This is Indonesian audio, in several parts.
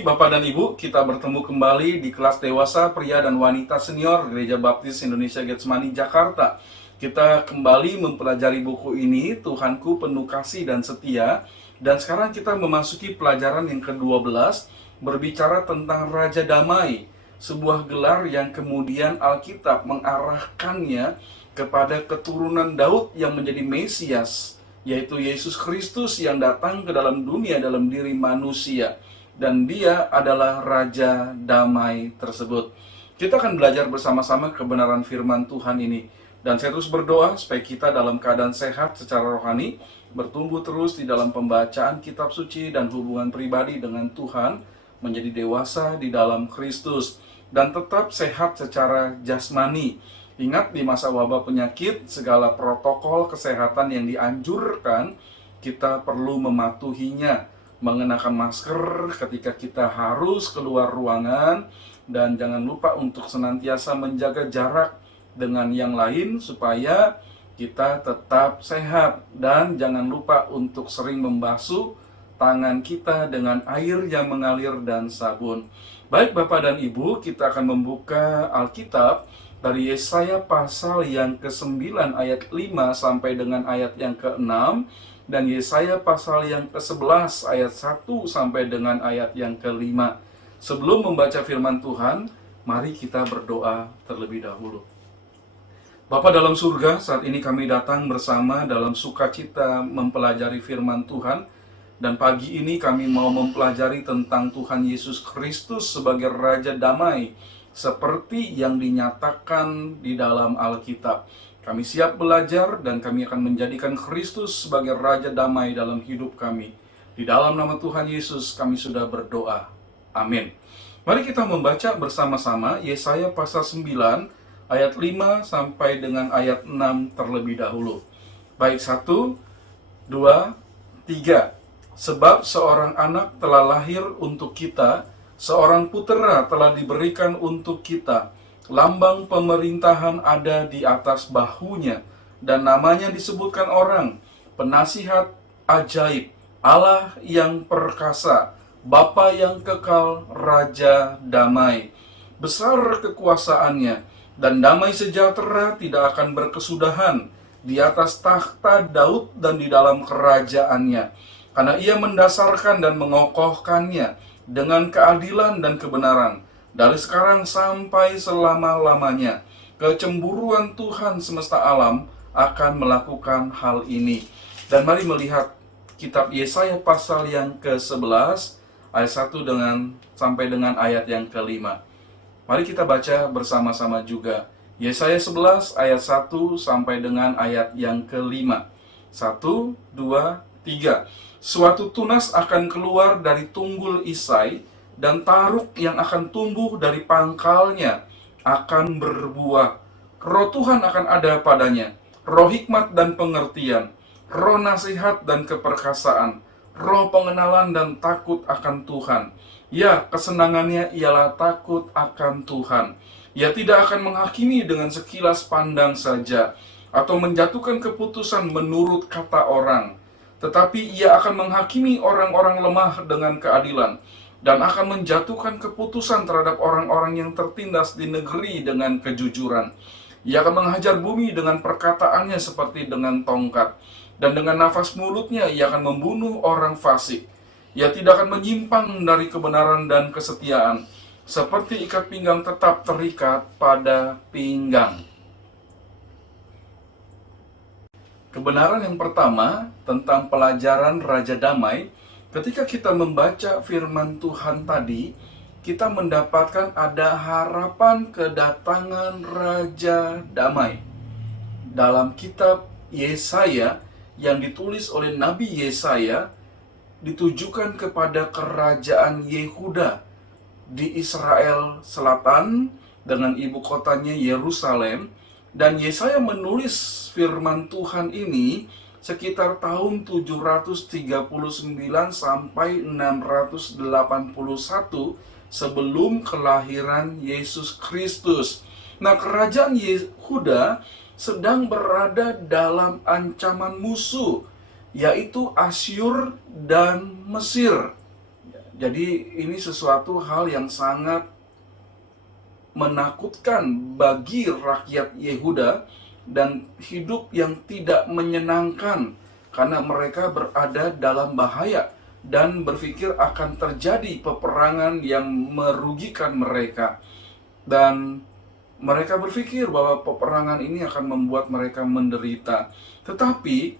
pagi Bapak dan Ibu, kita bertemu kembali di kelas dewasa pria dan wanita senior Gereja Baptis Indonesia Getsemani Jakarta. Kita kembali mempelajari buku ini, Tuhanku Penuh Kasih dan Setia. Dan sekarang kita memasuki pelajaran yang ke-12, berbicara tentang Raja Damai. Sebuah gelar yang kemudian Alkitab mengarahkannya kepada keturunan Daud yang menjadi Mesias, yaitu Yesus Kristus yang datang ke dalam dunia dalam diri manusia. Dan dia adalah Raja Damai tersebut. Kita akan belajar bersama-sama kebenaran firman Tuhan ini. Dan saya terus berdoa supaya kita dalam keadaan sehat secara rohani, bertumbuh terus di dalam pembacaan kitab suci dan hubungan pribadi dengan Tuhan, menjadi dewasa di dalam Kristus, dan tetap sehat secara jasmani. Ingat, di masa wabah penyakit, segala protokol kesehatan yang dianjurkan, kita perlu mematuhinya. Mengenakan masker ketika kita harus keluar ruangan, dan jangan lupa untuk senantiasa menjaga jarak dengan yang lain supaya kita tetap sehat. Dan jangan lupa untuk sering membasuh tangan kita dengan air yang mengalir dan sabun. Baik Bapak dan Ibu, kita akan membuka Alkitab dari Yesaya pasal yang ke-9 ayat 5 sampai dengan ayat yang ke-6, dan Yesaya pasal yang ke-11 ayat 1 sampai dengan ayat yang ke-5. Sebelum membaca firman Tuhan, mari kita berdoa terlebih dahulu. Bapa dalam surga, saat ini kami datang bersama dalam sukacita mempelajari firman Tuhan. Dan pagi ini kami mau mempelajari tentang Tuhan Yesus Kristus sebagai Raja Damai, seperti yang dinyatakan di dalam Alkitab. Kami siap belajar dan kami akan menjadikan Kristus sebagai Raja Damai dalam hidup kami. Di dalam nama Tuhan Yesus kami sudah berdoa. Amin. Mari kita membaca bersama-sama Yesaya pasal 9 ayat 5 sampai dengan ayat 6 terlebih dahulu. Baik, 1, 2, 3. Sebab seorang anak telah lahir untuk kita, seorang putera telah diberikan untuk kita. Lambang pemerintahan ada di atas bahunya, dan namanya disebutkan orang, Penasihat Ajaib, Allah yang perkasa, Bapa yang kekal, Raja Damai. Besar kekuasaannya, dan damai sejahtera tidak akan berkesudahan di atas takhta Daud dan di dalam kerajaannya. Karena ia mendasarkan dan mengokohkannya dengan keadilan dan kebenaran, dari sekarang sampai selama-lamanya. Kecemburuan Tuhan semesta alam akan melakukan hal ini. Dan mari melihat kitab Yesaya pasal yang ke-11 ayat 1 sampai dengan ayat yang ke-5. Mari kita baca bersama-sama juga. Yesaya 11 ayat 1 sampai dengan ayat yang ke-5. 1, 2, 3. Suatu tunas akan keluar dari tunggul Isai, dan taruk yang akan tumbuh dari pangkalnya akan berbuah. Roh Tuhan akan ada padanya, roh hikmat dan pengertian, roh nasihat dan keperkasaan, roh pengenalan dan takut akan Tuhan. Ya, kesenangannya ialah takut akan Tuhan. Ia tidak akan menghakimi dengan sekilas pandang saja, atau menjatuhkan keputusan menurut kata orang. Tetapi ia akan menghakimi orang-orang lemah dengan keadilan, dan akan menjatuhkan keputusan terhadap orang-orang yang tertindas di negeri dengan kejujuran. Ia akan menghajar bumi dengan perkataannya seperti dengan tongkat, dan dengan nafas mulutnya ia akan membunuh orang fasik. Ia tidak akan menyimpang dari kebenaran dan kesetiaan, seperti ikat pinggang tetap terikat pada pinggang. Kebenaran yang pertama tentang pelajaran Raja Damai, ketika kita membaca firman Tuhan tadi, kita mendapatkan ada harapan kedatangan Raja Damai. Dalam kitab Yesaya yang ditulis oleh Nabi Yesaya, ditujukan kepada kerajaan Yehuda di Israel Selatan dengan ibu kotanya Yerusalem. Dan Yesaya menulis firman Tuhan ini sekitar tahun 739 sampai 681 sebelum kelahiran Yesus Kristus. Nah, kerajaan Yehuda sedang berada dalam ancaman musuh, yaitu Asyur dan Mesir. Jadi ini sesuatu hal yang sangat menakutkan bagi rakyat Yehuda dan hidup yang tidak menyenangkan karena mereka berada dalam bahaya dan berpikir akan terjadi peperangan yang merugikan mereka. Dan mereka berpikir bahwa peperangan ini akan membuat mereka menderita. Tetapi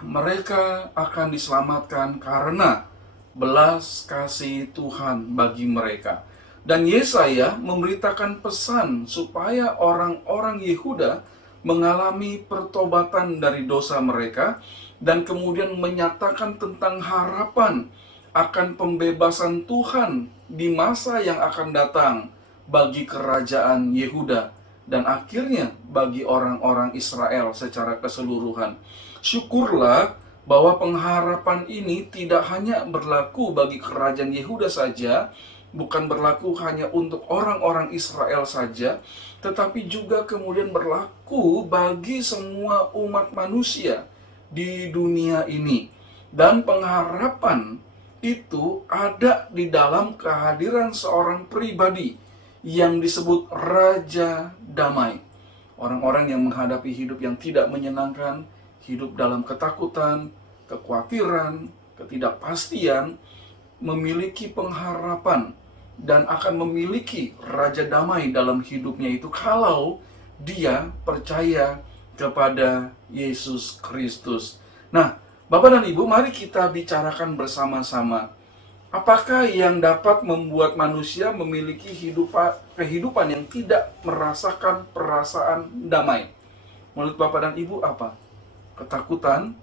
mereka akan diselamatkan karena belas kasih Tuhan bagi mereka. Dan Yesaya memberitakan pesan supaya orang-orang Yehuda mengalami pertobatan dari dosa mereka dan kemudian menyatakan tentang harapan akan pembebasan Tuhan di masa yang akan datang bagi kerajaan Yehuda dan akhirnya bagi orang-orang Israel secara keseluruhan. Syukurlah bahwa pengharapan ini tidak hanya berlaku bagi kerajaan Yehuda saja, bukan berlaku hanya untuk orang-orang Israel saja, tetapi juga kemudian berlaku bagi semua umat manusia di dunia ini. Dan pengharapan itu ada di dalam kehadiran seorang pribadi yang disebut Raja Damai. Orang-orang yang menghadapi hidup yang tidak menyenangkan, hidup dalam ketakutan, kekhawatiran, ketidakpastian, memiliki pengharapan dan akan memiliki Raja Damai dalam hidupnya itu kalau dia percaya kepada Yesus Kristus. Nah, Bapak dan Ibu, mari kita bicarakan bersama-sama. Apakah yang dapat membuat manusia memiliki kehidupan yang tidak merasakan perasaan damai? Menurut Bapak dan Ibu apa? Ketakutan,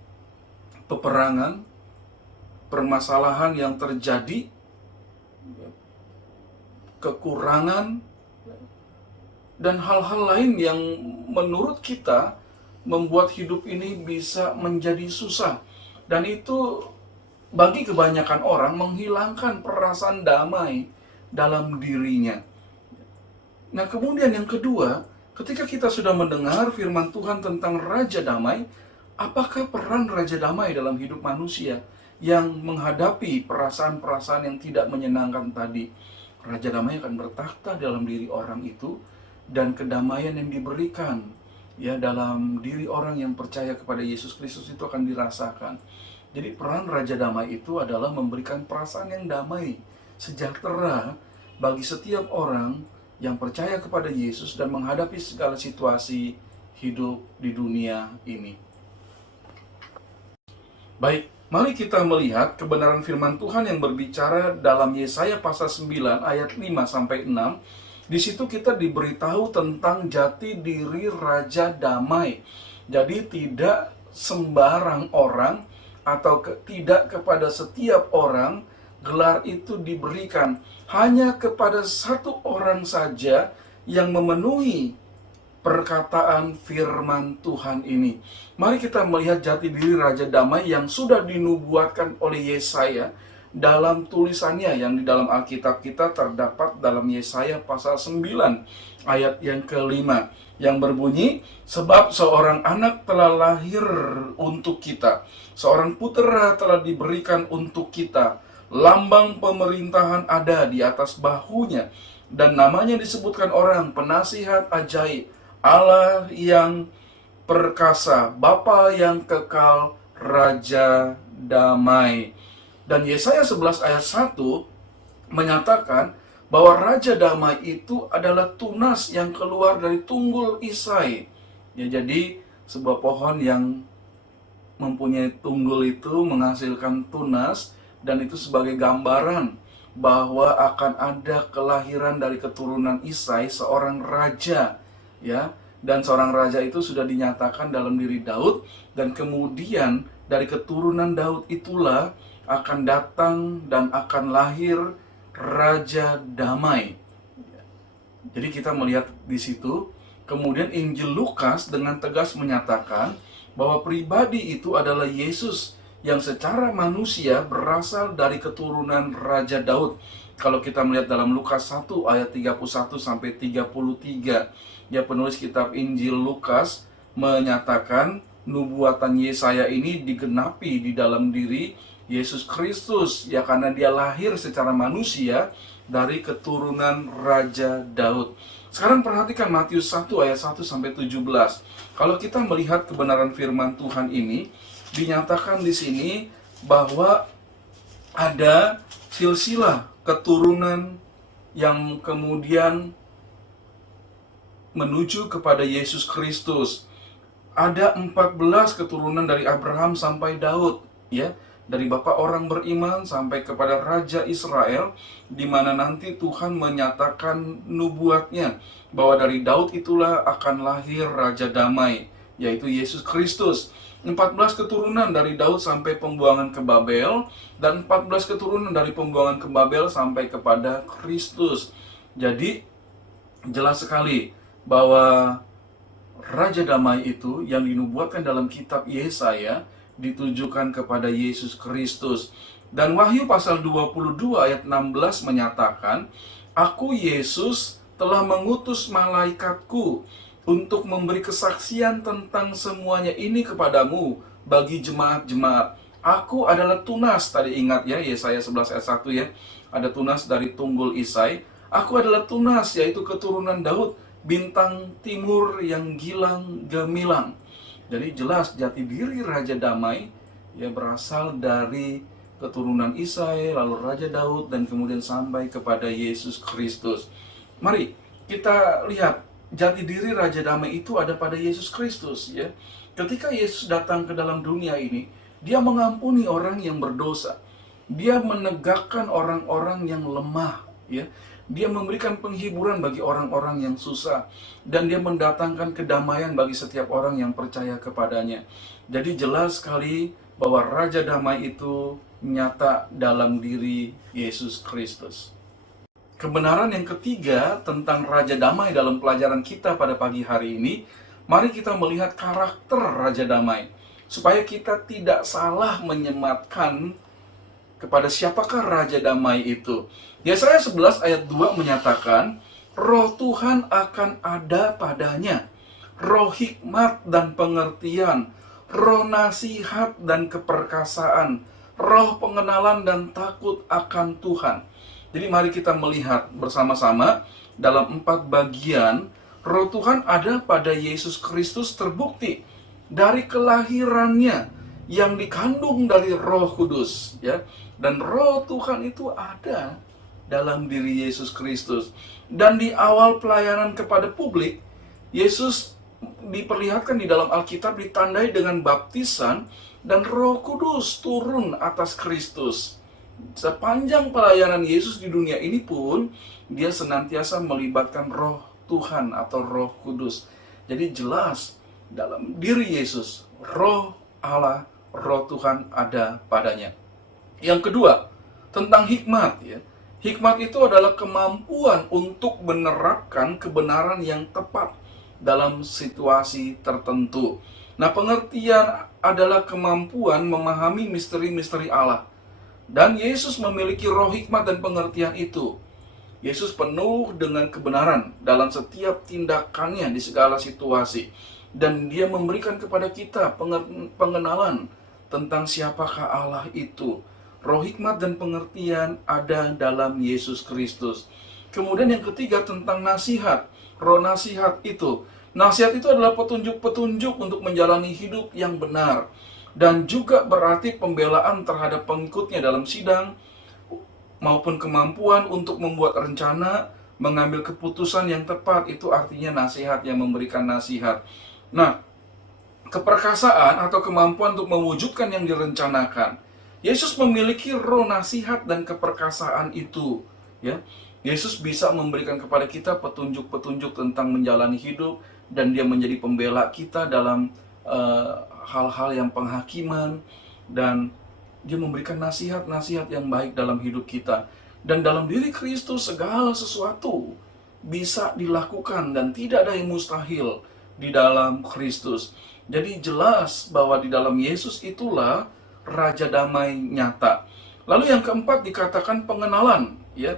peperangan, permasalahan yang terjadi, kekurangan, dan hal-hal lain yang menurut kita membuat hidup ini bisa menjadi susah. Dan itu bagi kebanyakan orang menghilangkan perasaan damai dalam dirinya. Nah, kemudian yang kedua, ketika kita sudah mendengar firman Tuhan tentang Raja Damai, apakah peran Raja Damai dalam hidup manusia yang menghadapi perasaan-perasaan yang tidak menyenangkan tadi? Raja Damai akan bertakhta dalam diri orang itu, dan kedamaian yang diberikan ya dalam diri orang yang percaya kepada Yesus Kristus itu akan dirasakan. Jadi peran Raja Damai itu adalah memberikan perasaan yang damai, sejahtera bagi setiap orang yang percaya kepada Yesus dan menghadapi segala situasi hidup di dunia ini. Baik, mari kita melihat kebenaran firman Tuhan yang berbicara dalam Yesaya pasal 9 ayat 5-6. Di situ kita diberitahu tentang jati diri Raja Damai. Jadi tidak sembarang orang atau tidak kepada setiap orang gelar itu diberikan, hanya kepada satu orang saja yang memenuhi perkataan firman Tuhan ini. Mari kita melihat jati diri Raja Damai yang sudah dinubuatkan oleh Yesaya dalam tulisannya yang di dalam Alkitab kita terdapat dalam Yesaya pasal 9 ayat yang kelima yang berbunyi, sebab seorang anak telah lahir untuk kita, seorang putera telah diberikan untuk kita, lambang pemerintahan ada di atas bahunya, dan namanya disebutkan orang penasihat ajaib, Allah yang perkasa, Bapa yang kekal, Raja Damai. Dan Yesaya 11 ayat 1 menyatakan bahwa Raja Damai itu adalah tunas yang keluar dari tunggul Isai. Ya, jadi sebuah pohon yang mempunyai tunggul itu menghasilkan tunas, dan itu sebagai gambaran bahwa akan ada kelahiran dari keturunan Isai, seorang raja, ya. Dan seorang raja itu sudah dinyatakan dalam diri Daud, dan kemudian dari keturunan Daud itulah akan datang dan akan lahir Raja Damai. Jadi kita melihat di situ. Kemudian Injil Lukas dengan tegas menyatakan bahwa pribadi itu adalah Yesus yang secara manusia berasal dari keturunan Raja Daud. Kalau kita melihat dalam Lukas 1 ayat 31 sampai 33, ya, penulis kitab Injil Lukas menyatakan nubuatan Yesaya ini digenapi di dalam diri Yesus Kristus, ya karena dia lahir secara manusia dari keturunan Raja Daud. Sekarang perhatikan Matius 1 ayat 1 sampai 17. Kalau kita melihat kebenaran firman Tuhan ini, dinyatakan di sini bahwa ada silsilah keturunan yang kemudian menuju kepada Yesus Kristus. Ada 14 keturunan dari Abraham sampai Daud, ya. Dari bapak orang beriman sampai kepada Raja Israel, di mana nanti Tuhan menyatakan nubuatnya bahwa dari Daud itulah akan lahir Raja Damai, yaitu Yesus Kristus. 14 keturunan dari Daud sampai pembuangan ke Babel, dan 14 keturunan dari pembuangan ke Babel sampai kepada Kristus. Jadi jelas sekali bahwa Raja Damai itu yang dinubuatkan dalam kitab Yesaya ditujukan kepada Yesus Kristus. Dan Wahyu pasal 22 ayat 16 menyatakan, "Aku Yesus telah mengutus malaikatku untuk memberi kesaksian tentang semuanya ini kepadamu bagi jemaat-jemaat. Aku adalah tunas," tadi ingat ya, Yesaya 11 ayat 1 ya. Ada tunas dari tunggul Isai. "Aku adalah tunas," yaitu keturunan Daud, "bintang timur yang gilang gemilang." Jadi jelas jati diri Raja Damai ya berasal dari keturunan Isai, lalu Raja Daud, dan kemudian sampai kepada Yesus Kristus. Mari kita lihat jati diri Raja Damai itu ada pada Yesus Kristus ya. Ketika Yesus datang ke dalam dunia ini, dia mengampuni orang yang berdosa. Dia menegakkan orang-orang yang lemah ya. Dia memberikan penghiburan bagi orang-orang yang susah, dan dia mendatangkan kedamaian bagi setiap orang yang percaya kepadanya. Jadi jelas sekali bahwa Raja Damai itu nyata dalam diri Yesus Kristus. Kebenaran yang ketiga tentang Raja Damai dalam pelajaran kita pada pagi hari ini, mari kita melihat karakter Raja Damai, supaya kita tidak salah menyematkan kepada siapakah Raja Damai itu. Yesaya 11 ayat 2 menyatakan, "Roh Tuhan akan ada padanya, roh hikmat dan pengertian, roh nasihat dan keperkasaan, roh pengenalan dan takut akan Tuhan." Jadi mari kita melihat bersama-sama dalam 4 bagian, roh Tuhan ada pada Yesus Kristus terbukti dari kelahirannya yang dikandung dari Roh Kudus ya. Dan Roh Tuhan itu ada dalam diri Yesus Kristus. Dan di awal pelayanan kepada publik, Yesus diperlihatkan di dalam Alkitab ditandai dengan baptisan, dan Roh Kudus turun atas Kristus. Sepanjang pelayanan Yesus di dunia ini pun, dia senantiasa melibatkan Roh Tuhan atau Roh Kudus. Jadi jelas dalam diri Yesus, Roh Allah, Roh Tuhan ada padanya. Yang kedua, tentang hikmat ya. Hikmat itu adalah kemampuan untuk menerapkan kebenaran yang tepat dalam situasi tertentu. Nah, pengertian adalah kemampuan memahami misteri-misteri Allah. Dan Yesus memiliki roh hikmat dan pengertian itu. Yesus penuh dengan kebenaran dalam setiap tindakannya di segala situasi. Dan dia memberikan kepada kita pengenalan tentang siapakah Allah itu. Roh hikmat dan pengertian ada dalam Yesus Kristus. Kemudian yang ketiga tentang nasihat. Roh nasihat itu. Nasihat itu adalah petunjuk-petunjuk untuk menjalani hidup yang benar. Dan juga berarti pembelaan terhadap pengikutnya dalam sidang, maupun kemampuan untuk membuat rencana, mengambil keputusan yang tepat. Itu artinya nasihat, yang memberikan nasihat. Nah, keperkasaan atau kemampuan untuk mewujudkan yang direncanakan. Yesus memiliki roh nasihat dan keperkasaan itu, ya. Yesus bisa memberikan kepada kita petunjuk-petunjuk tentang menjalani hidup, dan dia menjadi pembela kita dalam hal-hal yang penghakiman, dan dia memberikan nasihat-nasihat yang baik dalam hidup kita. Dan dalam diri Kristus segala sesuatu bisa dilakukan, dan tidak ada yang mustahil di dalam Kristus. Jadi jelas bahwa di dalam Yesus itulah Raja Damai nyata. Lalu yang keempat dikatakan pengenalan, ya.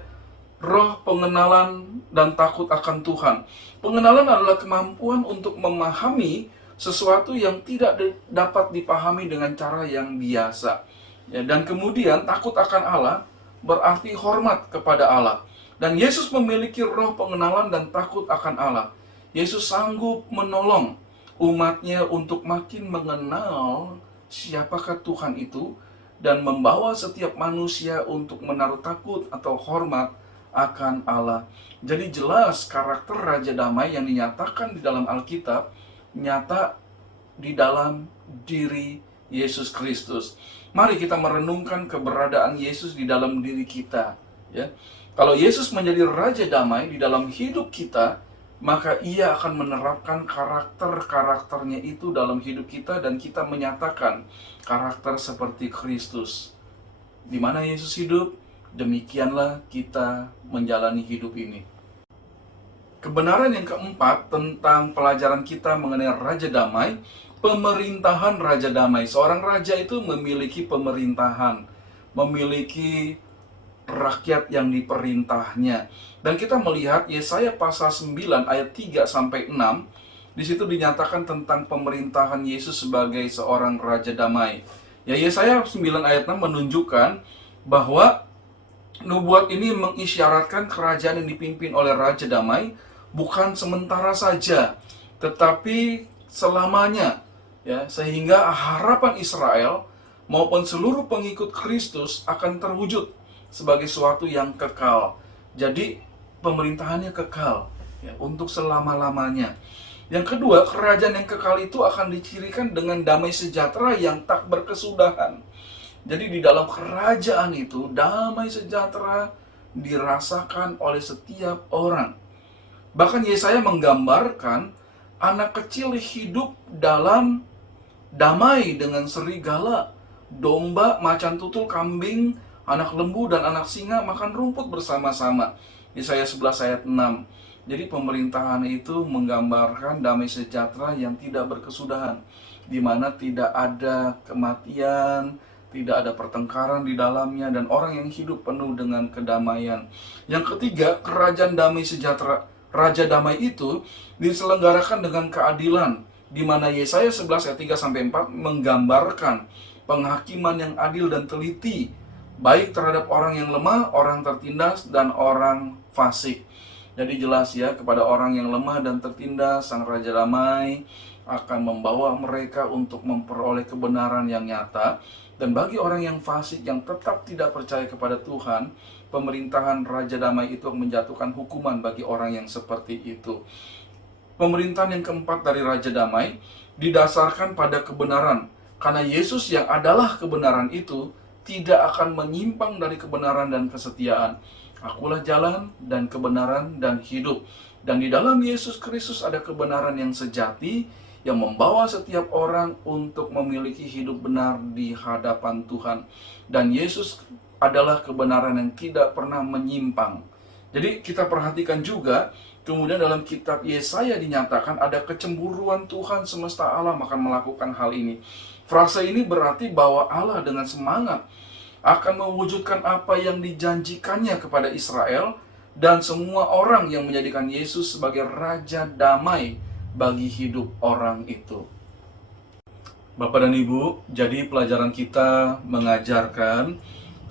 Roh pengenalan dan takut akan Tuhan. Pengenalan adalah kemampuan untuk memahami sesuatu yang tidak dapat dipahami dengan cara yang biasa. Ya, dan kemudian takut akan Allah berarti hormat kepada Allah. Dan Yesus memiliki roh pengenalan dan takut akan Allah. Yesus sanggup menolong umatnya untuk makin mengenal siapakah Tuhan itu dan membawa setiap manusia untuk menaruh takut atau hormat akan Allah. Jadi jelas karakter Raja Damai yang dinyatakan di dalam Alkitab nyata di dalam diri Yesus Kristus. Mari kita merenungkan keberadaan Yesus di dalam diri kita, ya. Kalau Yesus menjadi Raja Damai di dalam hidup kita, maka Ia akan menerapkan karakter-karakternya itu dalam hidup kita dan kita menyatakan karakter seperti Kristus. Di mana Yesus hidup, demikianlah kita menjalani hidup ini. Kebenaran yang keempat tentang pelajaran kita mengenai Raja Damai, pemerintahan Raja Damai. Seorang raja itu memiliki pemerintahan, memiliki rakyat yang diperintahnya. Dan kita melihat Yesaya pasal 9 ayat 3 sampai 6, di situ dinyatakan tentang pemerintahan Yesus sebagai seorang Raja Damai. Ya, Yesaya 9 ayat 6 menunjukkan bahwa nubuat ini mengisyaratkan kerajaan yang dipimpin oleh Raja Damai bukan sementara saja, tetapi selamanya, ya, sehingga harapan Israel maupun seluruh pengikut Kristus akan terwujud sebagai sesuatu yang kekal. Jadi pemerintahannya kekal, ya, untuk selama-lamanya. Yang kedua, kerajaan yang kekal itu akan dicirikan dengan damai sejahtera yang tak berkesudahan. Jadi di dalam kerajaan itu damai sejahtera dirasakan oleh setiap orang. Bahkan Yesaya menggambarkan anak kecil hidup dalam damai dengan serigala, domba, macan tutul, kambing, anak lembu dan anak singa makan rumput bersama-sama. Yesaya 11 ayat 6. Jadi pemerintahan itu menggambarkan damai sejahtera yang tidak berkesudahan, di mana tidak ada kematian, tidak ada pertengkaran di dalamnya, dan orang yang hidup penuh dengan kedamaian. Yang ketiga, kerajaan damai sejahtera Raja Damai itu diselenggarakan dengan keadilan, di mana Yesaya 11 ayat 3 sampai 4 menggambarkan penghakiman yang adil dan teliti, baik terhadap orang yang lemah, orang tertindas, dan orang fasik. Jadi jelas ya, kepada orang yang lemah dan tertindas, Sang Raja Damai akan membawa mereka untuk memperoleh kebenaran yang nyata. Dan bagi orang yang fasik yang tetap tidak percaya kepada Tuhan, pemerintahan Raja Damai itu menjatuhkan hukuman bagi orang yang seperti itu. Pemerintahan yang keempat dari Raja Damai didasarkan pada kebenaran, karena Yesus yang adalah kebenaran itu tidak akan menyimpang dari kebenaran dan kesetiaan. Akulah jalan dan kebenaran dan hidup. Dan di dalam Yesus Kristus ada kebenaran yang sejati yang membawa setiap orang untuk memiliki hidup benar di hadapan Tuhan. Dan Yesus adalah kebenaran yang tidak pernah menyimpang. Jadi kita perhatikan juga, kemudian dalam kitab Yesaya dinyatakan ada kecemburuan Tuhan semesta alam akan melakukan hal ini. Frase ini berarti bahwa Allah dengan semangat akan mewujudkan apa yang dijanjikannya kepada Israel dan semua orang yang menjadikan Yesus sebagai Raja Damai bagi hidup orang itu. Bapak dan Ibu, jadi pelajaran kita mengajarkan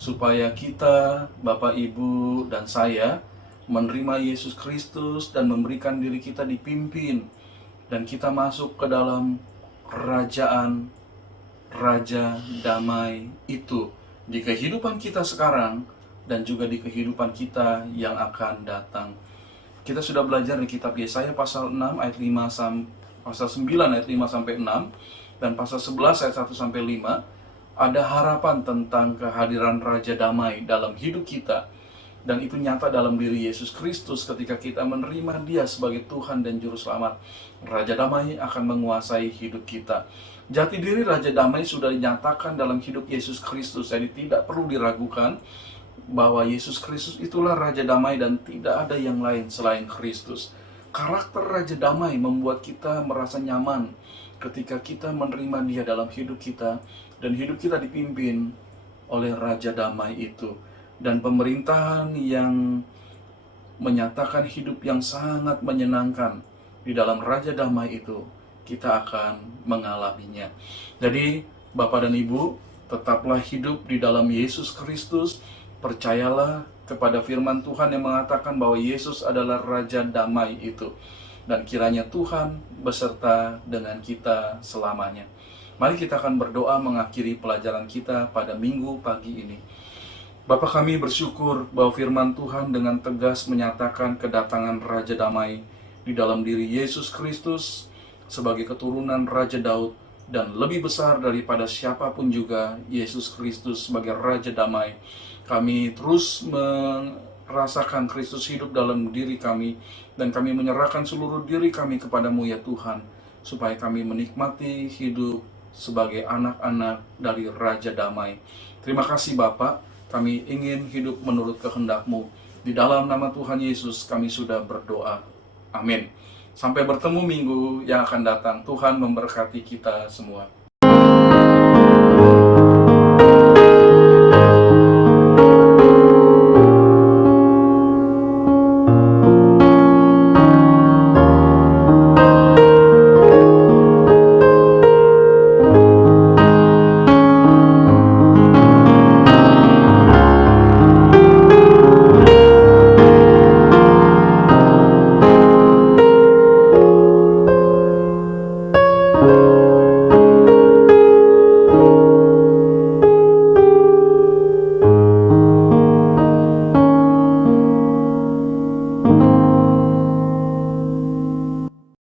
supaya kita, Bapak, Ibu, dan saya menerima Yesus Kristus dan memberikan diri kita dipimpin, dan kita masuk ke dalam kerajaan Raja Damai itu di kehidupan kita sekarang dan juga di kehidupan kita yang akan datang. Kita sudah belajar di kitab Yesaya pasal 6 ayat 5 pasal 9 ayat 5 sampai 6 dan pasal 11 ayat 1 sampai 5. Ada harapan tentang kehadiran Raja Damai dalam hidup kita, dan itu nyata dalam diri Yesus Kristus ketika kita menerima Dia sebagai Tuhan dan Juru Selamat. Raja Damai akan menguasai hidup kita. Jati diri Raja Damai sudah dinyatakan dalam hidup Yesus Kristus, jadi tidak perlu diragukan bahwa Yesus Kristus itulah Raja Damai dan tidak ada yang lain selain Kristus. Karakter Raja Damai membuat kita merasa nyaman ketika kita menerima Dia dalam hidup kita, dan hidup kita dipimpin oleh Raja Damai itu. Dan pemerintahan yang menyatakan hidup yang sangat menyenangkan di dalam Raja Damai itu, kita akan mengalaminya. Jadi Bapak dan Ibu, Tetaplah hidup di dalam Yesus Kristus. Percayalah kepada firman Tuhan yang mengatakan bahwa Yesus adalah Raja Damai itu. Dan kiranya Tuhan beserta dengan kita selamanya. Mari kita akan berdoa mengakhiri pelajaran kita pada minggu pagi ini. Bapa, kami bersyukur bahwa firman Tuhan dengan tegas menyatakan kedatangan Raja Damai di dalam diri Yesus Kristus sebagai keturunan Raja Daud, dan lebih besar daripada siapapun juga Yesus Kristus sebagai Raja Damai. Kami terus merasakan Kristus hidup dalam diri kami, dan kami menyerahkan seluruh diri kami kepadamu ya Tuhan, supaya kami menikmati hidup sebagai anak-anak dari Raja Damai. Terima kasih Bapa. Kami ingin hidup menurut kehendak-Mu. Di dalam nama Tuhan Yesus kami sudah berdoa. Amin. Sampai bertemu minggu yang akan datang. Tuhan memberkati kita semua.